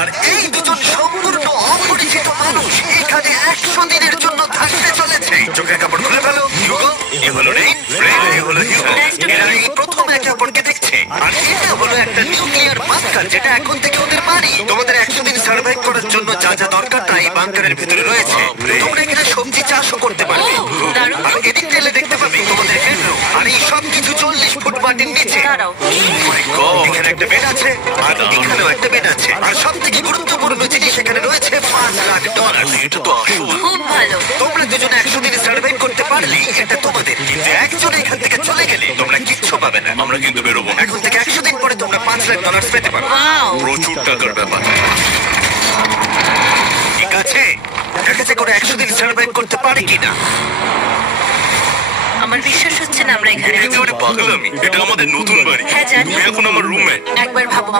আর এই দুজন সম্পূর্ণ অপরিচিত মানুষ এখানে 100 দিনের জন্য থাকতে চলেছে। চোখের কাপড় খুলে ফেলো। হিউগো, এ হলো রেইন, ফ্রেড, এ হলো হিউগো। এরা এই প্রথম একে অপরকে দেখছে। আর এটা হলো একটা নিউক্লিয়ার বাংকার যেটা এখন থেকে ওদের বাড়ি। তোমাদের 100 দিন সার্ভাইভ করার জন্য যা যা দরকার তা এই বাংকারের ভিতরে রয়েছে। তোমরা এখানে সবজি চাষও করতে পারবে। দারুণ। আর এদিক থেকে দেখতে পাবে তোমাদের বেডরুম। আর এই সব কিছু 40 ফুট মাটির নিচে। দাঁড়াও। এখানে একটা বেড আছে, আর এখানেও একটা বেড আছে। আর সব থেকে গুরুত্বপূর্ণ জিনিস এখানে রয়েছে $5,00,000। এটা তো আসল। খুব ভালো। তোমরা দুজনে 100 দিন সার্ভাইভ করতে পারলে এটা তোমাদের। কিন্তু একজন এখান থেকে চলে গেলে তোমরা কিচ্ছু পাবে না। আমরা কিন্তু বেরোবো না। এখন থেকে 100 দিন পরে তোমরা $5,00,000 পেতে পারো। ওয়াও। প্রচুর টাকার ব্যাপার। ঠিক আছে, দেখা যাক ওরা 100 দিন সার্ভাইভ করতে পারে কিনা। আমার বিশ্বাস হচ্ছে না আমরা এখানে আছি। একেবারে পাগলামি। এটা আমাদের নতুন বাড়ি। হ্যাঁ, জানি। তুমি এখন আমার রুমমেট। একবার ভাবো